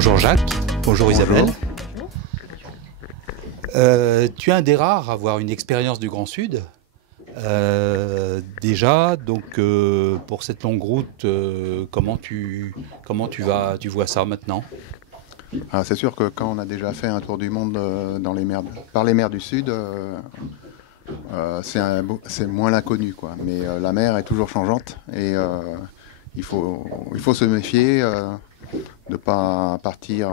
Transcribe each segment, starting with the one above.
Bonjour Jacques, bonjour Isabelle. Bonjour. Tu es un des rares à avoir une expérience du Grand Sud. Déjà, donc pour cette longue route, comment tu vois ça maintenant? Ah, c'est sûr que quand on a déjà fait un tour du monde par les mers du Sud, c'est moins l'inconnu, quoi. Mais la mer est toujours changeante et il faut se méfier de ne pas partir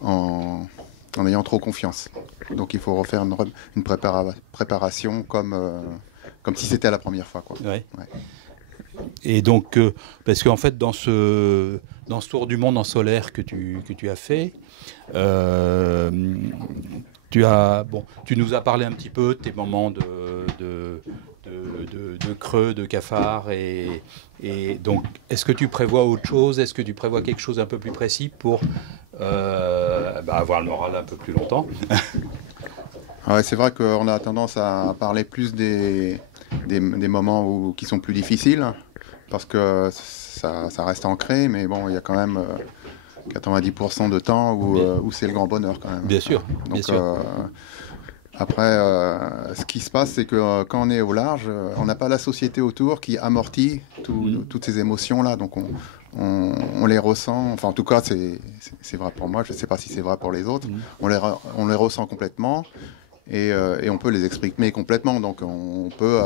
en ayant trop confiance. Donc il faut refaire une préparation comme si c'était la première fois, quoi. Ouais. Ouais. Et donc, parce qu'en fait, dans ce tour du monde en solaire que tu as fait, tu nous as parlé un petit peu de tes moments de creux, de cafard, et donc, est-ce que tu prévois autre chose? Est-ce que tu prévois quelque chose un peu plus précis pour avoir le moral un peu plus longtemps? Ouais, c'est vrai qu'on a tendance à parler plus des moments qui sont plus difficiles, parce que ça reste ancré, mais bon, il y a quand même 90% de temps où c'est le grand bonheur quand même. Bien sûr, bien Donc, sûr. après, ce qui se passe, c'est que quand on est au large, on n'a pas la société autour qui amortit toutes ces émotions-là. Donc on les ressent, enfin en tout cas c'est vrai pour moi, je ne sais pas si c'est vrai pour les autres, on les ressent complètement. Et on peut les exprimer complètement, donc on peut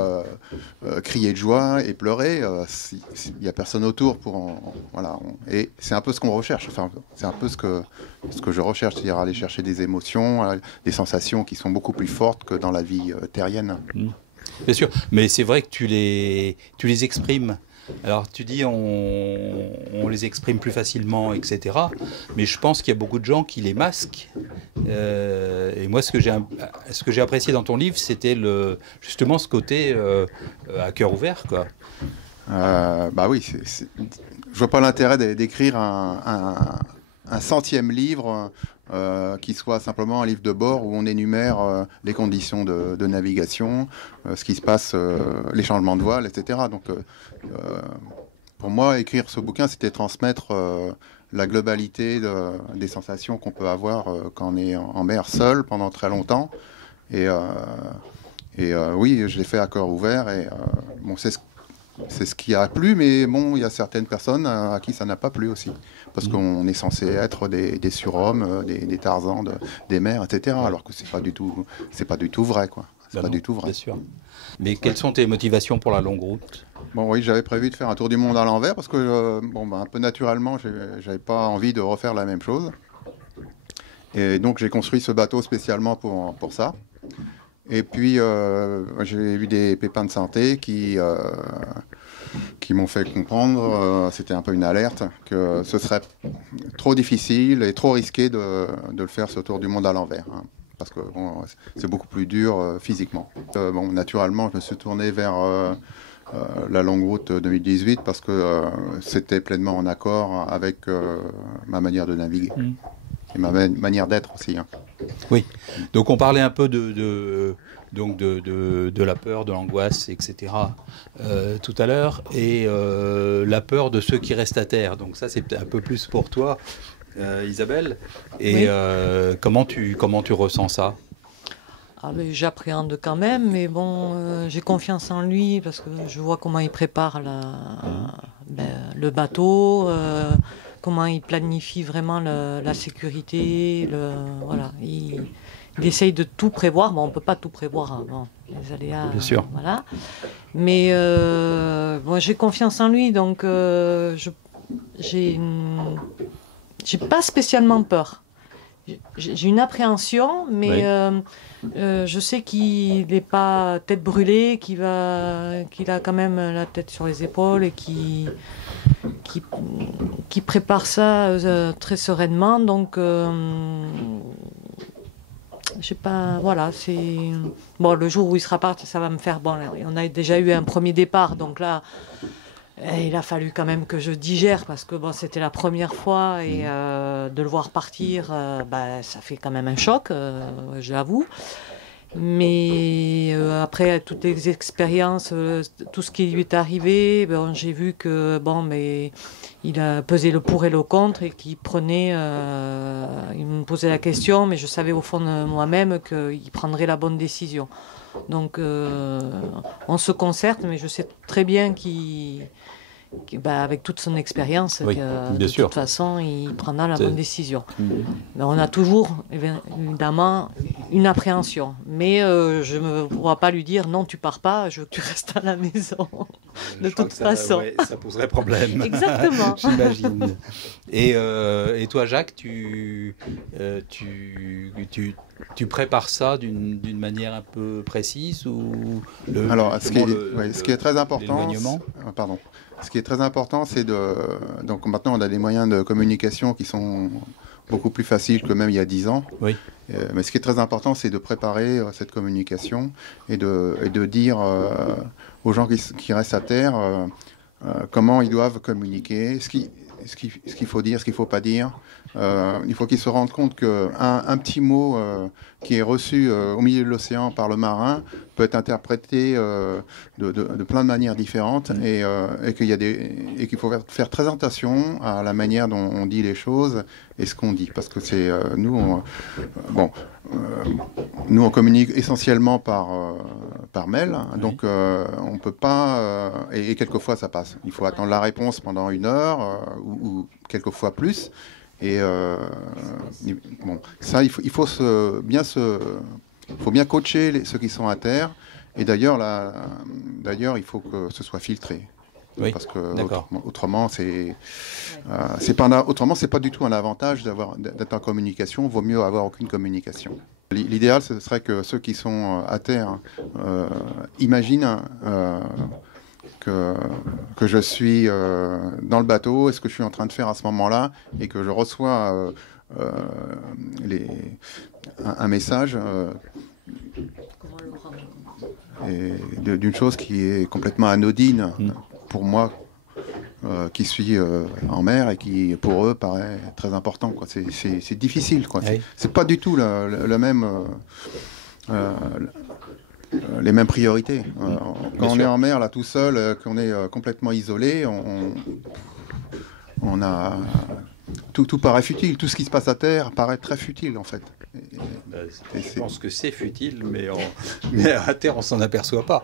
crier de joie et pleurer s'il n'y a personne autour et c'est un peu ce qu'on recherche, enfin c'est un peu ce que je recherche, c'est-à-dire aller chercher des émotions, des sensations qui sont beaucoup plus fortes que dans la vie terrienne. Bien sûr, mais c'est vrai que tu les exprimes. Alors tu dis on les exprime plus facilement, etc. Mais je pense qu'il y a beaucoup de gens qui les masquent. Et moi, ce que j'ai apprécié dans ton livre, c'était justement ce côté à cœur ouvert, quoi. Bah oui, je vois pas l'intérêt d'écrire un 100e livre qui soit simplement un livre de bord où on énumère les conditions de navigation, ce qui se passe, les changements de voile, etc. Donc, pour moi, écrire ce bouquin, c'était transmettre la globalité des sensations qu'on peut avoir quand on est en mer seul pendant très longtemps. Et oui, je l'ai fait à cœur ouvert. Et bon, c'est ce qui a plu, mais bon, il y a certaines personnes à qui ça n'a pas plu aussi. Parce qu'on est censé être des surhommes, des Tarzans des mers, etc. Alors que c'est pas du tout vrai, quoi. C'est pas du tout vrai. Bien sûr. Mais quelles sont tes motivations pour la longue route? Bon, oui, j'avais prévu de faire un tour du monde à l'envers parce que, un peu naturellement, j'avais pas envie de refaire la même chose. Et donc, j'ai construit ce bateau spécialement pour ça. Et puis, j'ai eu des pépins de santé qui m'ont fait comprendre, c'était un peu une alerte, que ce serait trop difficile et trop risqué de le faire, ce tour du monde à l'envers. Hein, parce que bon, c'est beaucoup plus dur physiquement. Naturellement, je me suis tourné vers la longue route 2018 parce que c'était pleinement en accord avec ma manière de naviguer. Et ma manière d'être aussi. Hein. Oui, donc on parlait un peu de la peur, de l'angoisse, etc. Tout à l'heure, et la peur de ceux qui restent à terre. Donc ça, c'est un peu plus pour toi, Isabelle. Et oui. Comment tu ressens ça? Ah, j'appréhende quand même, mais bon, j'ai confiance en lui parce que je vois comment il prépare le bateau, comment il planifie vraiment la sécurité. Voilà, il essaye de tout prévoir. Bon, on ne peut pas tout prévoir, hein, bon, les aléas. Bien sûr. Voilà. Mais bon, j'ai confiance en lui, donc j'ai pas spécialement peur. J'ai une appréhension, mais je sais qu'il n'est pas tête brûlée, qu'il a quand même la tête sur les épaules et qui prépare ça très sereinement. Donc, je sais pas, voilà, c'est... Bon, le jour où il sera parti, ça va me faire... Bon, on a déjà eu un premier départ, donc là... il a fallu quand même que je digère parce que bon, c'était la première fois et de le voir partir, ça fait quand même un choc, je l'avoue. Mais après toutes les expériences, tout ce qui lui est arrivé, bon, j'ai vu que bon, mais il a pesé le pour et le contre et qu'il prenait, il me posait la question, mais je savais au fond de moi-même qu'il prendrait la bonne décision. Donc on se concerte, mais je sais très bien avec toute son expérience, Oui, que bien de sûr. toute façon, il prendra la bonne décision. Mhm. Mais on a toujours, évidemment, une appréhension. Mais je ne me vois pas lui dire non, tu pars pas, je veux que tu restes à la maison. De Je crois toute que ça, façon. ouais, ça poserait problème. Exactement. J'imagine. Et toi, Jacques, tu prépares ça d'une manière un peu précise ou Alors, ce qui est très important, l'éloignement pardon. Ce qui est très important, c'est donc maintenant on a des moyens de communication qui sont beaucoup plus faciles que même il y a 10 ans. Oui. Mais ce qui est très important, c'est de préparer cette communication et de dire aux gens qui restent à terre comment ils doivent communiquer, ce qu'il faut dire, ce qu'il ne faut pas dire. Il faut qu'ils se rendent compte qu'un petit mot qui est reçu au milieu de l'océan par le marin peut être interprété de plein de manières différentes et qu'il faut faire très attention à la manière dont on dit les choses et ce qu'on dit. Parce que c'est nous, on communique essentiellement par mail, Oui. donc on peut pas, et quelquefois ça passe. Il faut attendre la réponse pendant 1 heure ou quelquefois plus. Et bon, ça, il faut bien coacher ceux qui sont à terre. Et d'ailleurs, il faut que ce soit filtré. Oui, Parce que d'accord. autrement, c'est pas du tout un avantage d'être en communication. Il vaut mieux avoir aucune communication. L'idéal, ce serait que ceux qui sont à terre imaginent que je suis dans le bateau, et ce que je suis en train de faire à ce moment-là, et que je reçois un message d'une chose qui est complètement anodine pour moi, qui suis en mer et qui, pour eux, paraît très important, quoi. C'est difficile, quoi. Oui. C'est pas du tout le même... les mêmes priorités. Quand on est en mer, là, tout seul, qu'on est complètement isolé, on a... Tout paraît futile. Tout ce qui se passe à terre paraît très futile, en fait. Je pense que c'est futile, mais à terre, on s'en aperçoit pas.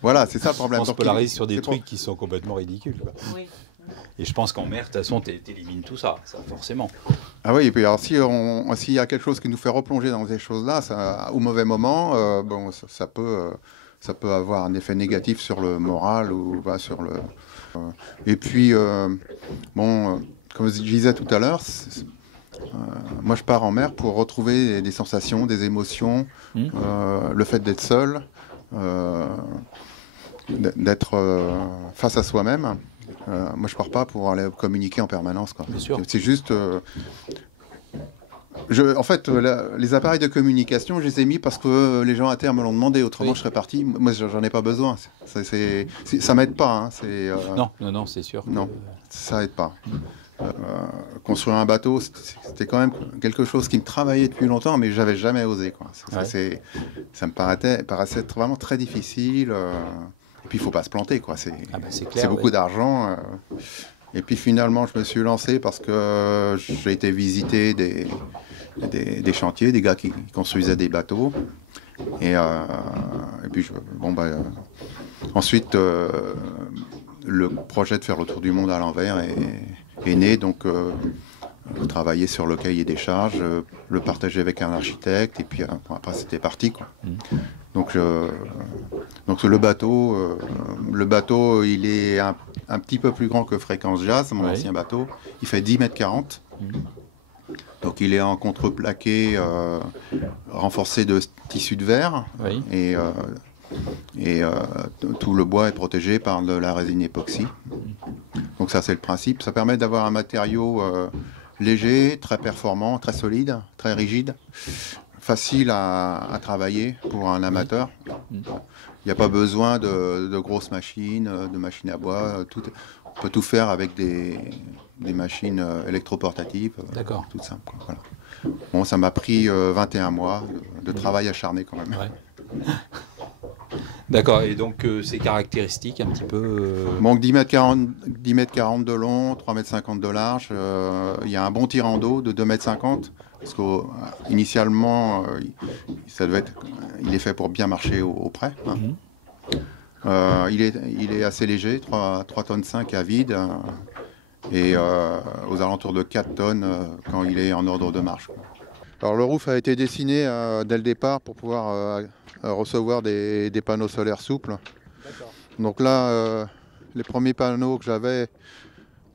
Voilà, c'est ça le problème. On se Donc, polarise sur des trucs qui sont complètement ridicules, quoi. Oui. Et je pense qu'en mer, de toute façon, t'élimines tout ça, forcément. Ah oui, et puis alors s'il y a quelque chose qui nous fait replonger dans ces choses-là, au mauvais moment, bon, ça peut avoir un effet négatif sur le moral ou sur le. Et puis bon, comme je disais tout à l'heure, moi je pars en mer pour retrouver des sensations, des émotions, le fait d'être seul, d'être face à soi-même. Moi, je pars pas pour aller communiquer en permanence, quoi. Bien sûr. C'est juste. En fait, les appareils de communication, je les ai mis parce que les gens à terre me l'ont demandé. Autrement, Oui. je serais parti. Moi, j'en ai pas besoin. Ça m'aide pas. Hein. Non, c'est sûr. Non, ça aide pas. Construire un bateau, c'était quand même quelque chose qui me travaillait depuis longtemps, mais j'avais jamais osé, quoi. Ça me paraissait vraiment très difficile. Et puis, il faut pas se planter, quoi. C'est clair, beaucoup d'argent. Et puis, finalement, je me suis lancé parce que j'ai été visiter des chantiers, des gars qui construisaient des bateaux. Et puis, ensuite, le projet de faire le tour du monde à l'envers est né. Donc, travailler sur le cahier des charges, le partager avec un architecte. Et puis, après, c'était parti, quoi. Donc le bateau, il est un petit peu plus grand que Fréquence Jazz, mon ancien bateau. Il fait 10,40 m. Donc il est en contreplaqué renforcé de tissu de verre. Oui. Et tout le bois est protégé par de la résine époxy. Donc ça, c'est le principe. Ça permet d'avoir un matériau léger, très performant, très solide, très rigide. Facile à travailler pour un amateur. Il n'y a pas besoin de grosses machines, de machines à bois. On peut tout faire avec des machines électroportatives. D'accord. Tout simple, quoi, voilà. Bon, ça m'a pris 21 mois de travail acharné quand même. Ouais. D'accord, et donc ces caractéristiques un petit peu... Donc 10 mètres 40 de long, 3 mètres 50 de large. Il y a un bon tirant d'eau de 2 mètres 50. Parce qu'initialement, il est fait pour bien marcher au près. Hein. Il est assez léger, 3 tonnes 5 à vide. Et aux alentours de 4 tonnes quand il est en ordre de marche. Alors le roof a été dessiné dès le départ pour pouvoir recevoir des panneaux solaires souples. Donc là, les premiers panneaux que j'avais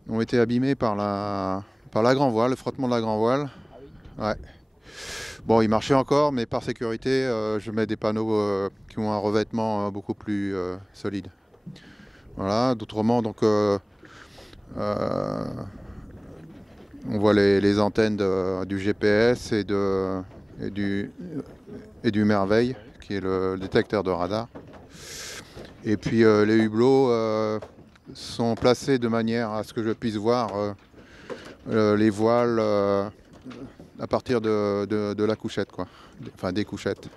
ont été abîmés par la grand voile, le frottement de la grand voile. Ouais. Bon, il marchait encore, mais par sécurité, je mets des panneaux qui ont un revêtement beaucoup plus solide. Voilà, d'autrement, donc on voit les antennes du GPS et du Merveille, qui est le détecteur de radar. Et puis les hublots sont placés de manière à ce que je puisse voir les voiles à partir de la couchette, quoi. Enfin des couchettes.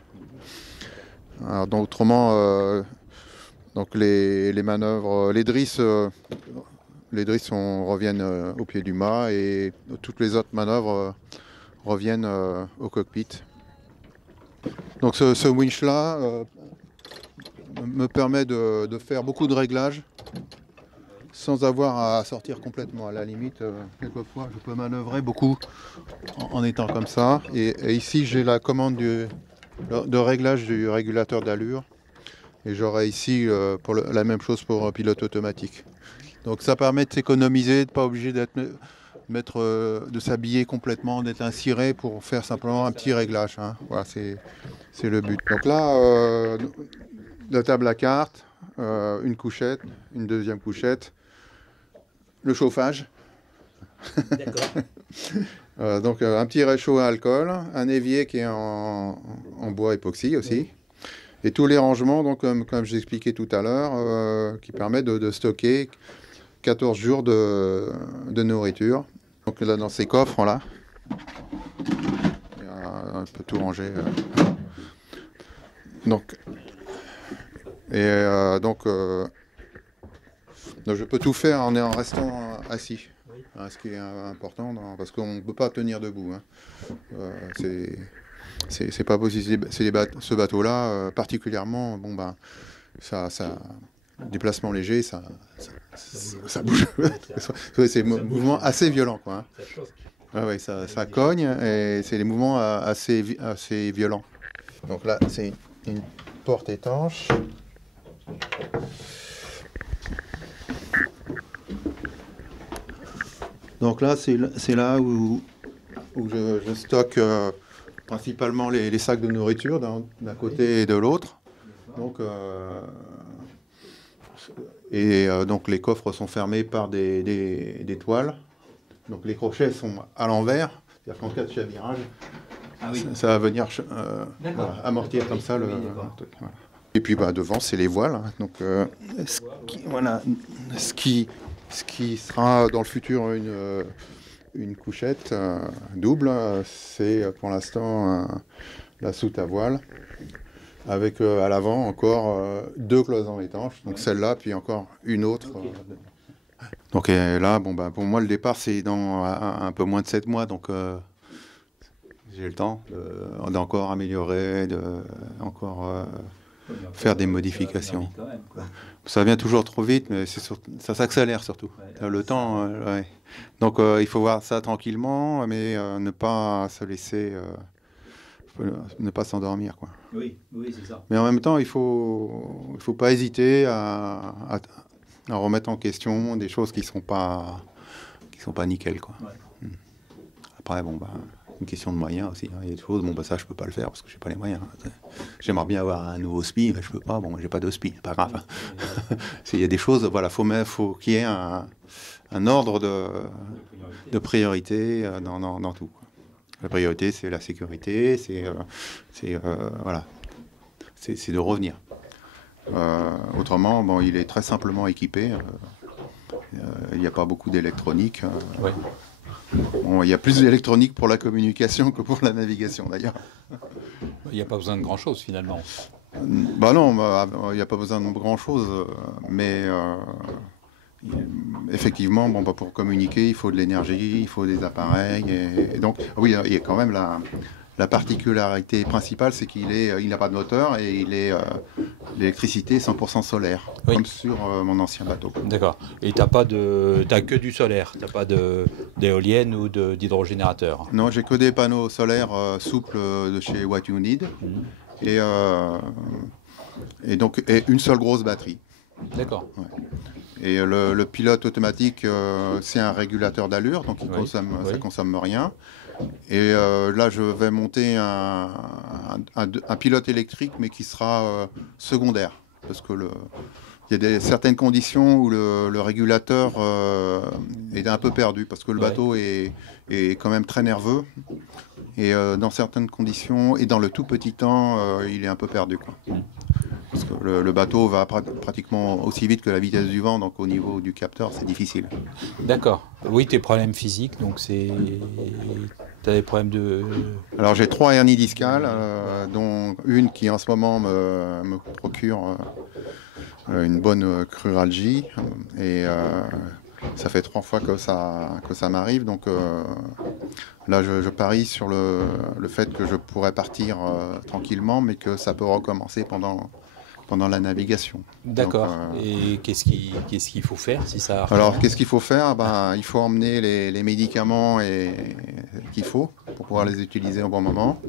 Alors, donc, autrement, donc les manœuvres, les drisses reviennent au pied du mât et toutes les autres manœuvres reviennent au cockpit. Donc ce winch-là me permet de faire beaucoup de réglages sans avoir à sortir complètement. À la limite, quelquefois, je peux manœuvrer beaucoup en étant comme ça. Et ici, j'ai la commande de réglage du régulateur d'allure. Et j'aurai ici la même chose pour un pilote automatique. Donc ça permet de s'économiser, de ne pas obligé de s'habiller complètement, d'être inciré pour faire simplement un petit réglage. Hein. Voilà, c'est le but. Donc là, la table à cartes, une couchette, une deuxième couchette, le chauffage. D'accord. Donc un petit réchaud à alcool, un évier qui est en bois époxy aussi. Et tous les rangements, donc, comme j'expliquais tout à l'heure, qui permettent de stocker 14 jours de nourriture. Donc là, dans ces coffres-là, on peut tout ranger. Donc je peux tout faire en restant assis. Hein, ce qui est important, parce qu'on ne peut pas tenir debout. Hein. C'est pas possible. Ce bateau-là, particulièrement, bon ben, déplacement léger, ça bouge. C'est des mouvements assez violents, quoi. Hein. Ouais, ça cogne et c'est des mouvements assez violents. Donc là, c'est une porte étanche. Donc là, c'est là où je stocke principalement les sacs de nourriture d'un côté et de l'autre. Donc, donc les coffres sont fermés par des toiles. Donc les crochets sont à l'envers, c'est-à-dire qu'en cas de chavirage, ça va venir amortir comme ça le truc. Voilà. Et puis devant, c'est les voiles. Hein. Donc ce qui sera dans le futur une couchette double, c'est pour l'instant la soute à voile, avec à l'avant encore 2 cloisons étanches, donc celle-là, puis encore une autre. Donc là, pour moi, le départ, c'est dans un peu moins de 7 mois, donc j'ai le temps d'encore améliorer, encore faire des modifications. Ça vient toujours trop vite, mais ça s'accélère surtout. Le temps, ouais. Donc il faut voir ça tranquillement, mais ne pas se laisser, ne pas s'endormir, quoi. Oui, c'est ça. Mais en même temps, il faut pas hésiter à remettre en question des choses qui sont pas nickel, quoi. Ouais. Après, une question de moyens aussi. Hein. Il y a des choses, ça je peux pas le faire parce que j'ai pas les moyens. J'aimerais bien avoir un nouveau SPI, mais je peux pas. J'ai pas de SPI, c'est pas grave. Il y a des choses, voilà, faut qu'il y ait un ordre de priorité dans tout, quoi. La priorité, c'est la sécurité, c'est de revenir. Autrement, il est très simplement équipé. il n'y a pas beaucoup d'électronique. Ouais. Bon, il y a plus d'électronique pour la communication que pour la navigation d'ailleurs. Il n'y a pas besoin de grand-chose finalement. Bah non, il n'y a pas besoin de grand-chose, mais effectivement, bon, bah, pour communiquer, il faut de l'énergie, il faut des appareils, et donc, oui, il y a quand même la particularité principale, c'est il n'a pas de moteur et l'électricité est 100% solaire, Oui. comme sur mon ancien bateau. D'accord. Et t'as que du solaire, t'as pas d'éolienne ou d'hydrogénérateur. Non, j'ai que des panneaux solaires souples de chez What You Need, et donc une seule grosse batterie. D'accord. Ouais. Et le pilote automatique, c'est un régulateur d'allure, donc ça consomme rien. Et là, je vais monter un pilote électrique, mais qui sera secondaire, parce que il y a certaines conditions où le régulateur est un peu perdu, parce que le bateau est quand même très nerveux. Et dans certaines conditions, et dans le tout petit temps, il est un peu perdu, quoi. Parce que le bateau va pratiquement aussi vite que la vitesse du vent, donc au niveau du capteur, c'est difficile. D'accord. Oui, tes problèmes physiques, donc t'as des problèmes de... Alors j'ai 3 hernies discales, dont une qui en ce moment me procure une bonne cruralgie, et ça fait 3 fois que ça m'arrive, donc là je parie sur le fait que je pourrais partir tranquillement, mais que ça peut recommencer pendant la navigation. D'accord. Et qu'est-ce qu'il faut faire si ça... Alors, qu'est-ce qu'il faut faire? Il faut emmener les médicaments qu'il faut pour pouvoir les utiliser au bon moment.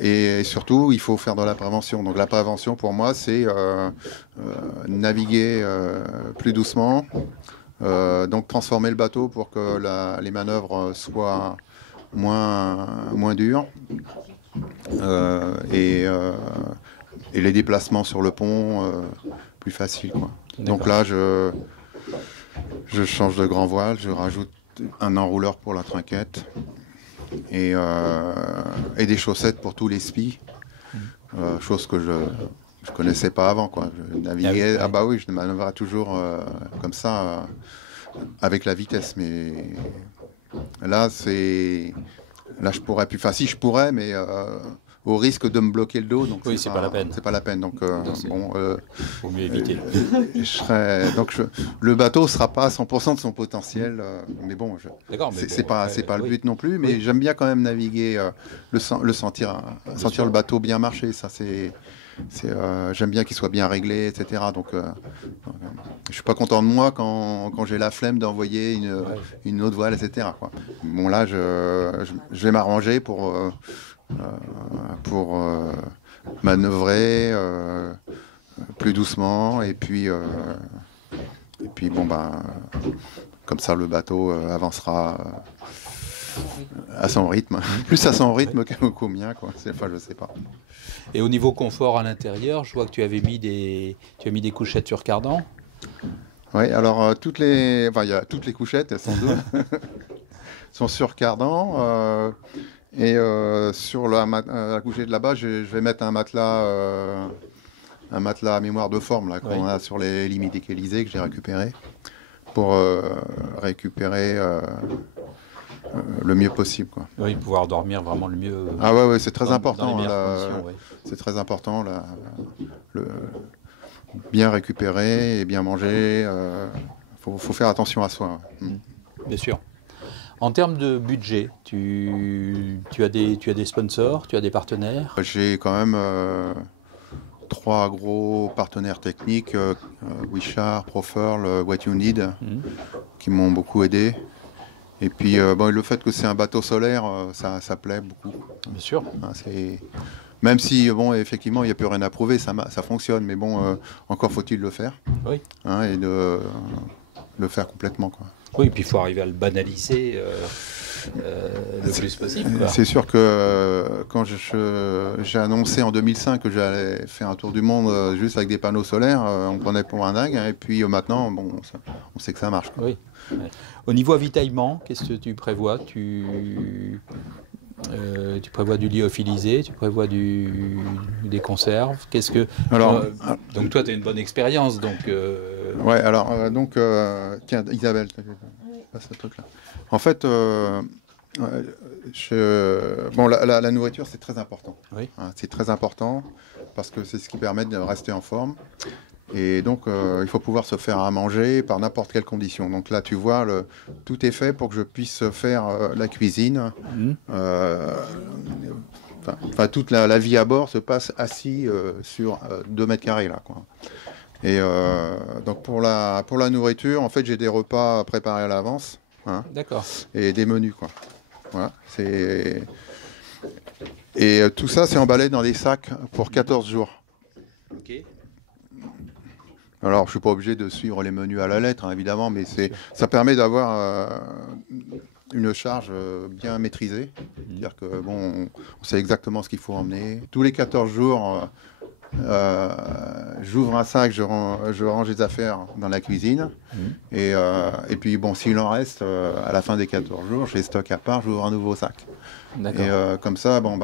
Et surtout, il faut faire de la prévention. Donc, la prévention, pour moi, c'est naviguer plus doucement, donc transformer le bateau pour que les manœuvres soient moins dures. Et les déplacements sur le pont plus faciles, quoi. Donc là, je change de grand voile, je rajoute un enrouleur pour la trinquette et des chaussettes pour tous les spies, chose que je connaissais pas avant, quoi. Je naviguais, je manœuvrais toujours comme ça avec la vitesse, mais là je pourrais plus. Enfin, si je pourrais, mais au risque de me bloquer le dos, donc oui, c'est pas la peine. C'est pas la peine. Donc faut mieux éviter. Le bateau sera pas à 100% de son potentiel, mais bon, c'est pas le but non plus. Mais j'aime bien quand même naviguer, sentir le bateau bien marcher. Ça, j'aime bien qu'il soit bien réglé, etc. Donc, je suis pas content de moi quand j'ai la flemme d'envoyer une autre voile, etc., quoi. Bon, là, je vais m'arranger pour manœuvrer plus doucement, et puis bon, comme ça le bateau avancera à son rythme, plus à son rythme qu'au mien, quoi. Enfin, je sais pas. Et au niveau confort à l'intérieur, je vois que tu as mis des couchettes sur cardan. Oui, alors il y a toutes les couchettes, elles sont deux, sont sur cardan. Et sur la couchette de là-bas, je vais mettre un matelas à mémoire de forme là, qu'on a sur les lits médicalisés, que j'ai récupéré, pour récupérer le mieux possible, quoi. Oui, pouvoir dormir vraiment le mieux. Ah ouais, c'est très important. C'est très important, bien récupérer et bien manger. Faut faire attention à soi. Bien sûr. En termes de budget, tu as des sponsors, tu as des partenaires? J'ai quand même 3 gros partenaires techniques, Wishart, Profurl, What You Need, qui m'ont beaucoup aidé. Et puis le fait que c'est un bateau solaire, ça plaît beaucoup. Bien sûr. Même si, effectivement, il n'y a plus rien à prouver, ça fonctionne, mais encore faut-il le faire. Oui. Et de le faire complètement, quoi. Oui, et puis il faut arriver à le banaliser le plus possible, quoi. C'est sûr que quand j'ai annoncé en 2005 que j'allais faire un tour du monde juste avec des panneaux solaires, on me prenait pour un dingue, et puis maintenant, on sait que ça marche, quoi. Oui. Ouais. Au niveau avitaillement, qu'est-ce que tu prévois? Tu prévois du lyophilisé, tu prévois des conserves. Qu'est-ce que Alors, donc toi, tu as une bonne expérience, donc. Ouais, alors tiens, Isabelle, passe ce truc-là. En fait, bon, la nourriture, c'est très important. Oui. Hein, c'est très important parce que c'est ce qui permet de rester en forme. Et donc, il faut pouvoir se faire à manger par n'importe quelle condition. Donc là, tu vois, tout est fait pour que je puisse faire la cuisine. Enfin, toute la vie à bord se passe assis sur 2 mètres carrés, là, quoi. Et donc, pour la nourriture, en fait, j'ai des repas préparés à l'avance. Hein, D'accord. et des menus, quoi. Voilà, et tout ça, c'est emballé dans des sacs pour 14 jours. Ok. Alors, je ne suis pas obligé de suivre les menus à la lettre, hein, évidemment, mais ça permet d'avoir une charge bien maîtrisée. C'est-à-dire que, bon, on sait exactement ce qu'il faut emmener. Tous les 14 jours, j'ouvre un sac, je range les affaires dans la cuisine. Et puis, bon, s'il en reste, à la fin des 14 jours, je les stocke à part, j'ouvre un nouveau sac. D'accord. Et comme ça, bon,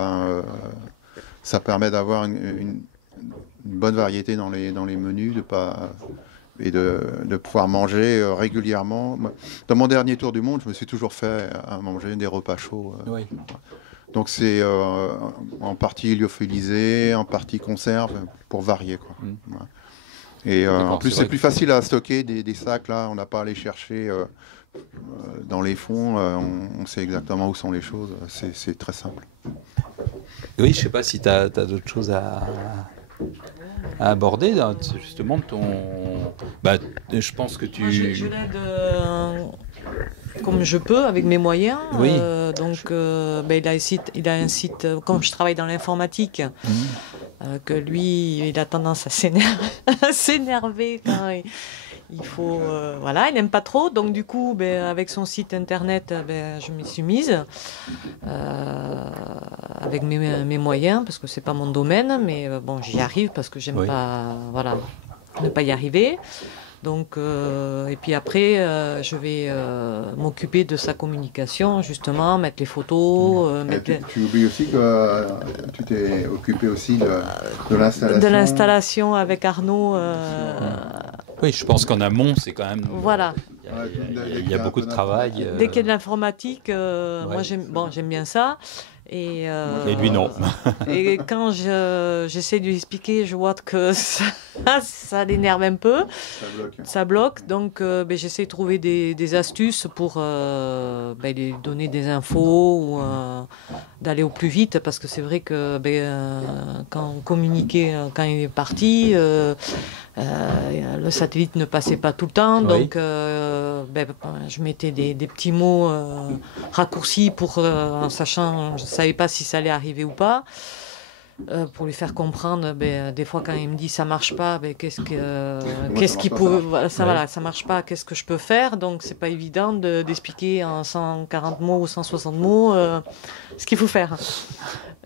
ça permet d'avoir une bonne variété dans les menus, de pouvoir manger régulièrement. Dans mon dernier tour du monde, je me suis toujours fait à manger des repas chauds. Oui. Donc c'est en partie lyophilisé, en partie conserve, pour varier, quoi. Voilà. Et en plus, c'est plus facile à stocker des sacs, là, on n'a pas à aller chercher dans les fonds, on sait exactement où sont les choses, c'est très simple. Oui, je ne sais pas si tu as d'autres choses à aborder, là, justement, je pense que tu... Moi, je l'aide comme je peux, avec mes moyens. Oui. Il a un site, comme je travaille dans l'informatique, que lui, il a tendance à s'énerver quand il faut... voilà, il n'aime pas trop. Donc du coup, avec son site internet, je m'y suis mise. Avec mes moyens, parce que c'est pas mon domaine, mais bon, j'y arrive parce que j'aime pas, voilà, ne pas y arriver. Donc, et puis après, je vais m'occuper de sa communication, justement, mettre les photos. Tu oublies aussi que tu t'es occupé aussi de l'installation. De l'installation avec Arnaud. Oui, je pense qu'en amont, c'est quand même... Voilà. Il y a beaucoup de travail. Dès qu'il y a de l'informatique, moi j'aime bien ça. Et lui non. Et quand j'essaie de lui expliquer, je vois que ça l'énerve un peu. Ça bloque. Donc j'essaie de trouver des astuces pour lui donner des infos ou d'aller au plus vite. Parce que c'est vrai que quand on communiquait, quand il est parti, le satellite ne passait pas tout le temps. Donc je mettais des petits mots raccourcis en sachant, je ne savais pas si ça allait arriver ou pas, pour lui faire comprendre. Des fois quand il me dit ça marche pas, ça marche pas, qu'est-ce que je peux faire. Donc c'est pas évident d'expliquer en 140 mots ou 160 mots ce qu'il faut faire,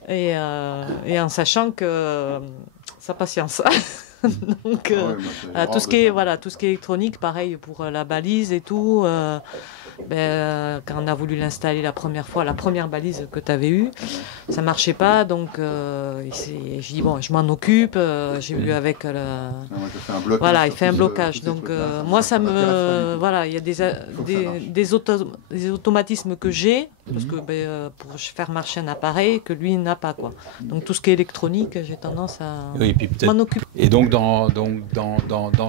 et en sachant que sa patience. Donc tout ce qui est électronique, pareil pour la balise et tout. Quand on a voulu l'installer la première balise que tu avais eue, ça marchait pas, donc j'ai dit bon, je m'en occupe. J'ai vu avec il fait un blocage. Donc moi ça me il y a des automatismes que j'ai, parce que pour faire marcher un appareil que lui n'a pas, quoi. Donc tout ce qui est électronique, j'ai tendance à m'en occuper. Et donc dans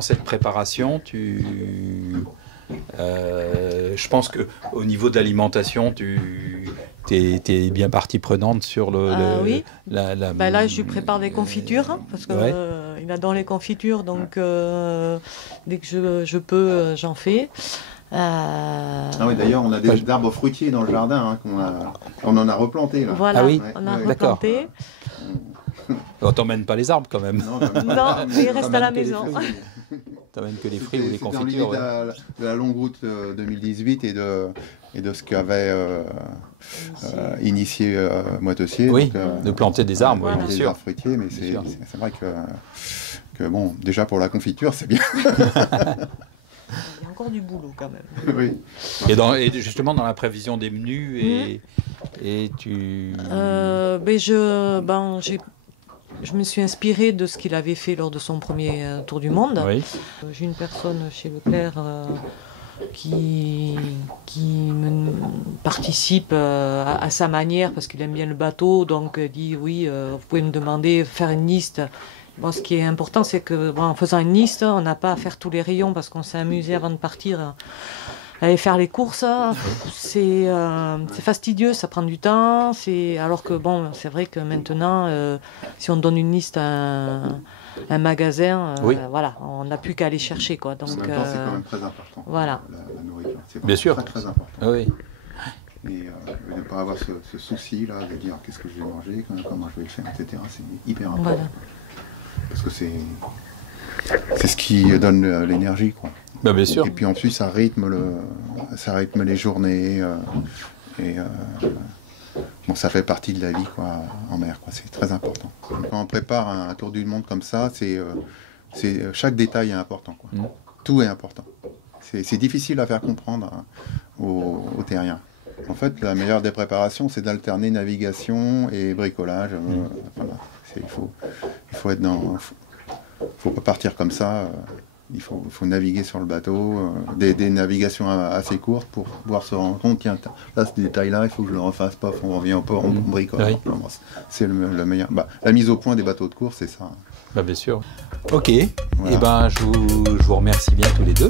cette préparation, je pense qu'au niveau de l'alimentation, tu es bien partie prenante sur oui. Là, je lui prépare des confitures, parce qu'il adore les confitures, donc dès que je peux, j'en fais. Oui, d'ailleurs, on a des arbres fruitiers dans le jardin, on en a replanté, là. Voilà, on a replanté. On t'emmène pas les arbres quand même. Non, mais il reste à la maison. T'emmènes que les fruits ou les confitures. De la longue route 2018 et de ce qu'avait initié Moitessier. Oui, de planter des arbres, oui, bien sûr. Des arbres fruitiers, mais c'est vrai que bon, déjà pour la confiture, c'est bien. Il y a encore du boulot quand même. Oui. Et justement dans la prévision des menus Et tu... Je me suis inspirée de ce qu'il avait fait lors de son premier tour du monde. Oui. J'ai une personne chez Leclerc qui participe à sa manière parce qu'il aime bien le bateau, donc dit oui, vous pouvez me demander, faire une liste. Bon, ce qui est important, c'est que en faisant une liste, on n'a pas à faire tous les rayons parce qu'on s'est amusé avant de partir. Aller faire les courses, c'est fastidieux, ça prend du temps. Alors que bon, c'est vrai que maintenant, si on donne une liste à un magasin, Oui. voilà, on n'a plus qu'à aller chercher, quoi. Donc, En même temps, c'est quand même très important. Voilà. La nourriture, c'est Bien sûr. très très important. Oui. Et ne pas avoir ce souci-là de dire qu'est-ce que je vais manger, comment je vais le faire, etc. C'est hyper important. Voilà. Parce que c'est ce qui donne l'énergie, quoi. Bah, bien sûr. Et puis en plus, ça rythme les journées. Bon, ça fait partie de la vie, quoi, en mer, quoi. C'est très important. Quand on prépare un tour du monde comme ça, chaque détail est important, quoi. Tout est important. C'est difficile à faire comprendre aux terriens. En fait, la meilleure des préparations, c'est d'alterner navigation et bricolage. Voilà. Il faut être dans... faut pas partir comme ça. Il faut naviguer sur le bateau, des navigations assez courtes pour pouvoir se rendre compte, tiens, là, ce détail-là, il faut que je le refasse, paf, on revient au port, on bricole. Oui. C'est le meilleur. La mise au point des bateaux de course, c'est ça. Bah, bien sûr. Ok. Voilà. Et ben, je vous remercie bien tous les deux.